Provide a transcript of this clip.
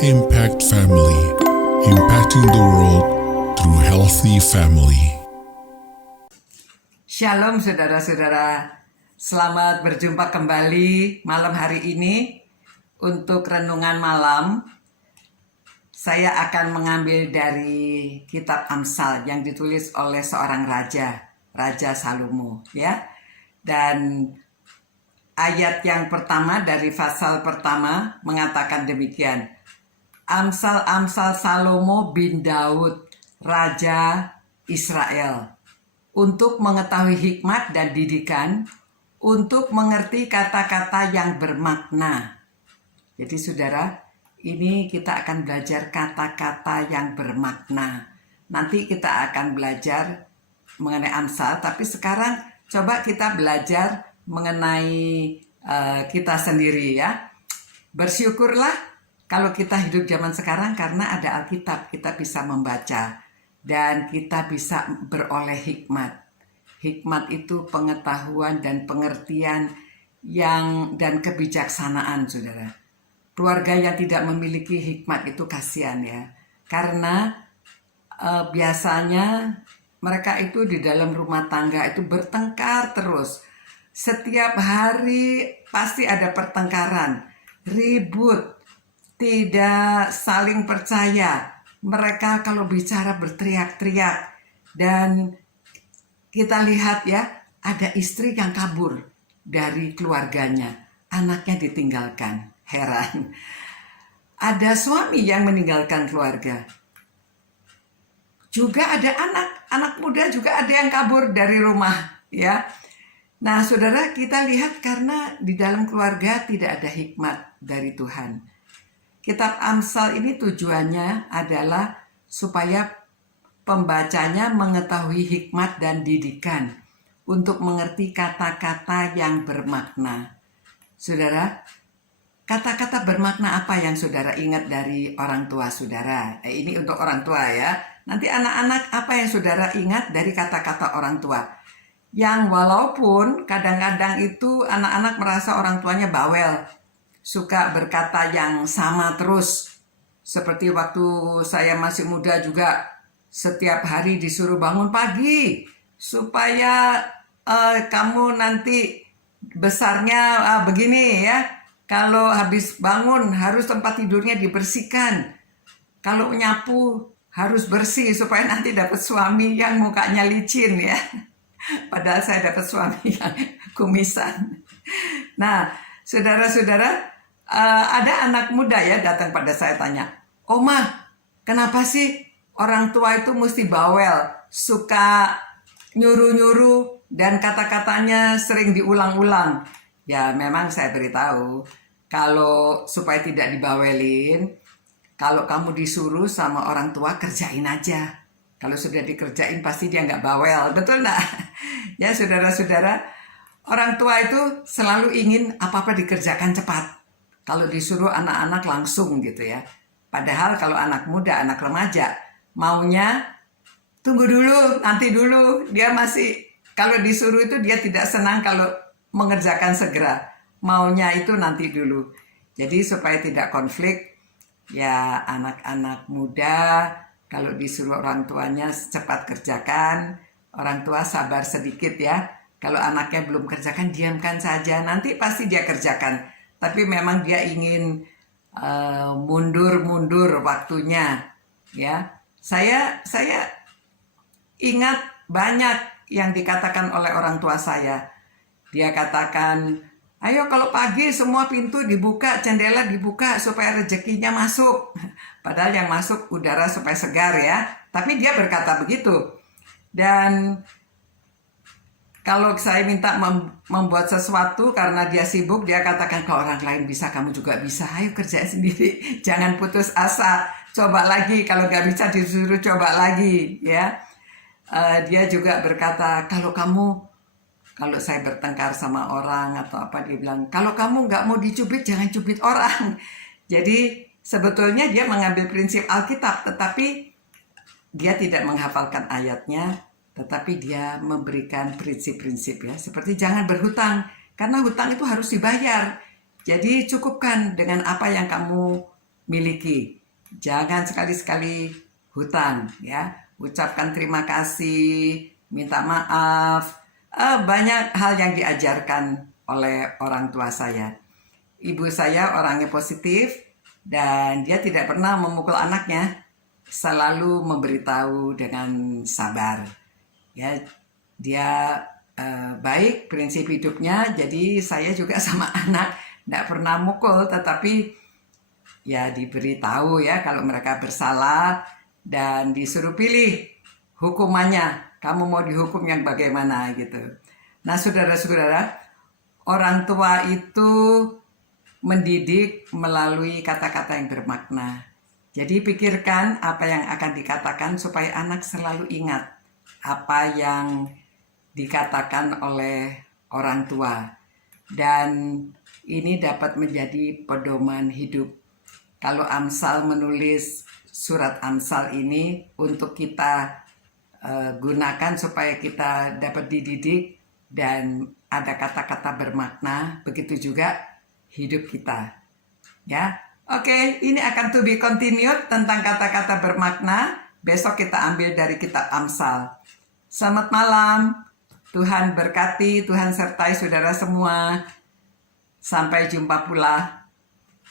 Impact Family, impacting the world through healthy family. Shalom saudara-saudara, selamat berjumpa kembali malam hari ini. Untuk renungan malam, saya akan mengambil dari kitab Amsal yang ditulis oleh seorang raja, Raja Salomo, ya. Dan ayat yang pertama dari pasal pertama mengatakan demikian. Amsal Salomo bin Daud, Raja Israel, untuk mengetahui hikmat dan didikan, untuk mengerti kata-kata yang bermakna. Jadi saudara, ini kita akan belajar kata-kata yang bermakna. Nanti kita akan belajar mengenai Amsal, tapi sekarang coba kita belajar mengenai kita sendiri ya. Bersyukurlah kalau kita hidup zaman sekarang karena ada Alkitab, kita bisa membaca dan kita bisa beroleh hikmat. Hikmat itu pengetahuan dan pengertian dan kebijaksanaan, saudara. Keluarga yang tidak memiliki hikmat itu kasihan ya. Karena biasanya mereka itu di dalam rumah tangga itu bertengkar terus. Setiap hari pasti ada pertengkaran, ribut, tidak saling percaya. Mereka kalau bicara berteriak-teriak. Dan kita lihat ya, ada istri yang kabur dari keluarganya. Anaknya ditinggalkan. Heran. Ada suami yang meninggalkan keluarga. Juga ada anak muda juga ada yang kabur dari rumah. Ya. Nah saudara, kita lihat karena di dalam keluarga tidak ada hikmat dari Tuhan. Kitab Amsal ini tujuannya adalah supaya pembacanya mengetahui hikmat dan didikan untuk mengerti kata-kata yang bermakna. Saudara, kata-kata bermakna apa yang saudara ingat dari orang tua saudara? Ini untuk orang tua ya. Nanti anak-anak apa yang saudara ingat dari kata-kata orang tua? Yang walaupun kadang-kadang itu anak-anak merasa orang tuanya bawel, suka berkata yang sama terus. Seperti waktu saya masih muda juga, setiap hari disuruh bangun pagi supaya kamu nanti besarnya begini ya. Kalau habis bangun harus tempat tidurnya dibersihkan. Kalau nyapu harus bersih supaya nanti dapat suami yang mukanya licin ya. Padahal saya dapat suami yang kumisan. Nah, saudara-saudara, ada anak muda ya datang pada saya tanya, "Oma, kenapa sih orang tua itu mesti bawel, suka nyuruh-nyuruh dan kata-katanya sering diulang-ulang?" Ya memang saya beritahu, kalau supaya tidak dibawelin, kalau kamu disuruh sama orang tua kerjain aja. Kalau sudah dikerjain pasti dia nggak bawel, betul nggak? Ya saudara-saudara, orang tua itu selalu ingin apa-apa dikerjakan cepat. Kalau disuruh anak-anak langsung gitu ya. Padahal kalau anak muda, anak remaja, maunya tunggu dulu, nanti dulu. Dia masih, kalau disuruh itu dia tidak senang kalau mengerjakan segera. Maunya itu nanti dulu. Jadi supaya tidak konflik, ya anak-anak muda kalau disuruh orang tuanya cepat kerjakan, orang tua sabar sedikit ya. Kalau anaknya belum kerjakan, diamkan saja. Nanti pasti dia kerjakan. Tapi memang dia ingin mundur waktunya, ya. Saya ingat banyak yang dikatakan oleh orang tua saya. Dia katakan, "Ayo kalau pagi semua pintu dibuka, jendela dibuka supaya rezekinya masuk." Padahal yang masuk udara supaya segar ya. Tapi dia berkata begitu. Dan kalau saya minta membuat sesuatu karena dia sibuk, dia katakan, "Kalau orang lain bisa, kamu juga bisa. Ayo kerjain sendiri. Jangan putus asa. Coba lagi. Kalau nggak bisa disuruh coba lagi." Ya. Dia juga berkata, kalau saya bertengkar sama orang atau apa, dia bilang, "Kalau kamu nggak mau dicubit, jangan cubit orang." Jadi sebetulnya dia mengambil prinsip Alkitab, tetapi dia tidak menghafalkan ayatnya. Tetapi dia memberikan prinsip-prinsip ya. Seperti jangan berhutang. Karena hutang itu harus dibayar. Jadi cukupkan dengan apa yang kamu miliki. Jangan sekali-sekali hutang, ya. Ucapkan terima kasih, minta maaf. Banyak hal yang diajarkan oleh orang tua saya. Ibu saya orangnya positif dan dia tidak pernah memukul anaknya, selalu memberitahu dengan sabar. Ya, dia baik prinsip hidupnya. Jadi saya juga sama anak tidak pernah mukul, tetapi ya diberitahu ya kalau mereka bersalah dan disuruh pilih hukumannya. Kamu mau dihukum yang bagaimana gitu. Nah, saudara-saudara, orang tua itu mendidik melalui kata-kata yang bermakna. Jadi pikirkan apa yang akan dikatakan supaya anak selalu ingat apa yang dikatakan oleh orang tua. Dan ini dapat menjadi pedoman hidup. Kalau Amsal menulis surat Amsal ini untuk kita gunakan supaya kita dapat dididik dan ada kata-kata bermakna, begitu juga hidup kita. Ya. Oke, ini akan to be continued tentang kata-kata bermakna. Besok kita ambil dari kitab Amsal. Selamat malam. Tuhan berkati, Tuhan sertai saudara semua. Sampai jumpa pula.